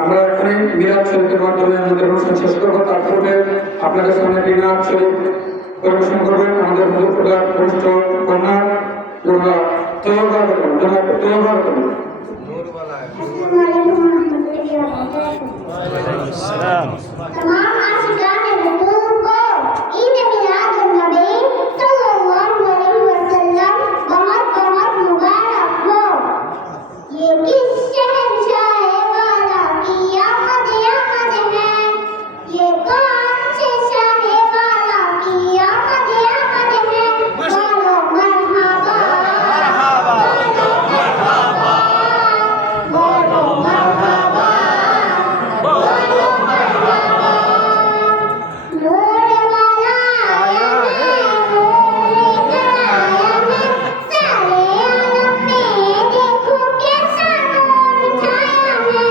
আমরা এখানে মিলাদ শরীফের মাধ্যমে আমাদের অনুষ্ঠান শেষ করবো। তারপরে আপনাদের সামনে একটি নাচ শরীফ পরিবেশন করবেন আমাদের হুজুরপুরার বরিষ্ঠ কন্যা তৈয়বা বেগম। तमाम आशिकाने रसूल को ईद मिलादुन नबी सल्लल्लाहु अलैहि वसल्लम बहुत बहुत मुबारक हो। ये किस शहंशाह वाला की आमद आमद है, ये कौन से शाह वाला की आमद आमद है। बोलो मरहबा बोलो मरहबा नूर वाला आया है, नूर लेकर आया है, सारे आलम में देखो कैसा नूर छाया है।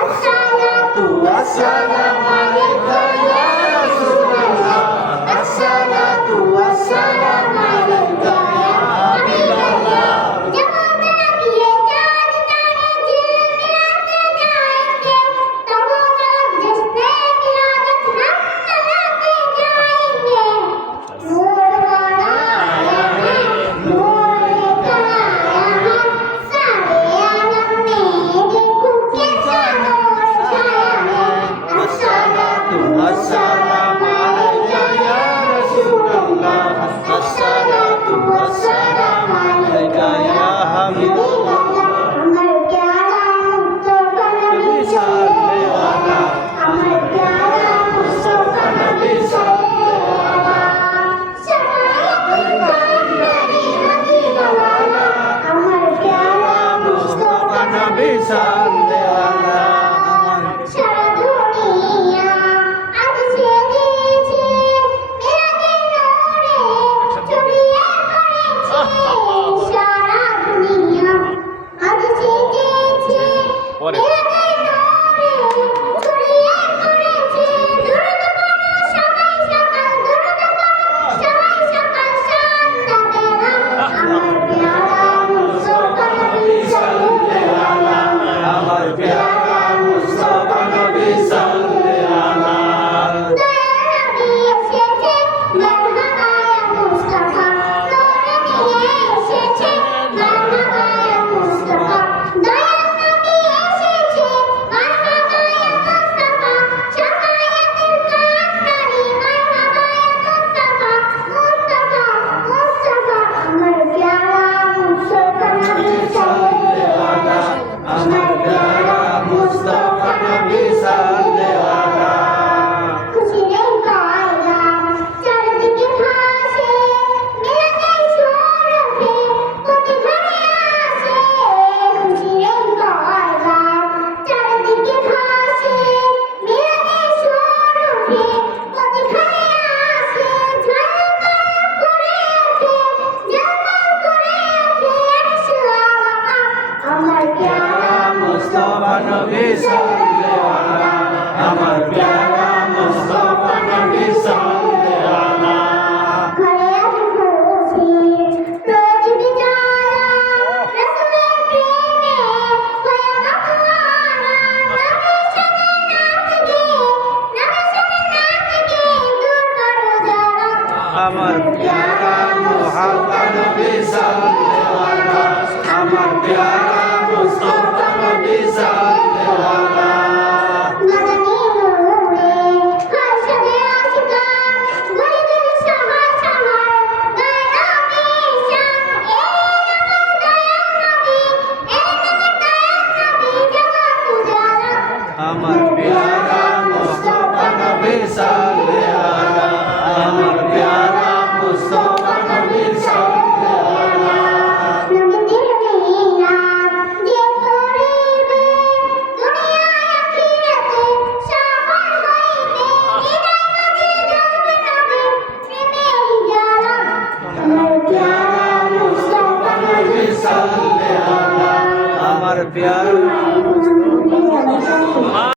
अस्सलातु वस्सलाम अलैका या रसूल अल्लाह, अस्सलातु वस्सलाम अलैका या हबीब अल्लाह। जब तक ये चांद तारे झिलमिलाते जाएंगे, तब तक जिसने मिलादत हम मनाते जाएंगे। नूर वाला आया है, नूर लेकर आया है, सारे आलम में देखो कैसा नूर छाया है। अस्सलातु वस्सलाम अलैका या रसूल अल्लाह, अस्सलातु वस्सलाम अलैका या हबीब अल्लाह। अमर प्यारा मुस्तफा नबी सल्ले वाला, अमर प्यारा मुस्तफा नबी सल्ले वाला, शफाअत नबी मदीना वाला, अमर प्यारा मुस्तफा नबी सल्ले वाला। সারা দুনিয়া আজ জেগেছে মিলাদের নূরে ছড়িয়ে পড়েছে। সারা দুনিয়া আজ জেগেছে মিলাদের নূরে ছড়িয়ে পড়েছে। দুরূদ পড়ো সবাই সকাল, দুরূদ পড়ো সবাই সকাল সন্ধ্যাবেলা। আমার প্যারা মুস্তফা নবী সাল্লাল্লাহু আলাইহি আমার প্যারা মুস্তাফা নবী সাল্লাল্লাহু আলাইহি দয়াল নবী এসেছে, মারহাবা ইয়া মুস্তাফা। নূর নিয়ে এসেছে, মারহাবা ইয়া মুস্তাফা। দয়াল নবী এসেছে, মারহাবা ইয়া মুস্তাফা। শাফায়াতুল কান্নারি, মারহাবা ইয়া মুস্তাফা। মুস্তাফা মুস্তাফা আমার প্যারা মুস্তাফা নবী সাল্লাল্লাহু আলাইহি আমার প্যারা মুস্তাফা নবী সাল্লাল্লাহু আলাইহি খুশি নেই কায়দা চারদিকে ভাসে, মিলাদের সুর ওঠে প্রতি ঘরে আসে। খুশি নেই কায়দা চারদিকে ভাসে, মিলাদের সুর ওঠে প্রতি ঘরে আসে। ঝলমল করে ওঠে, ঝলমল করে ওঠে আরশ আলা। আমার প্যারা মুস্তাফা নবী সাল্লাল্লাহু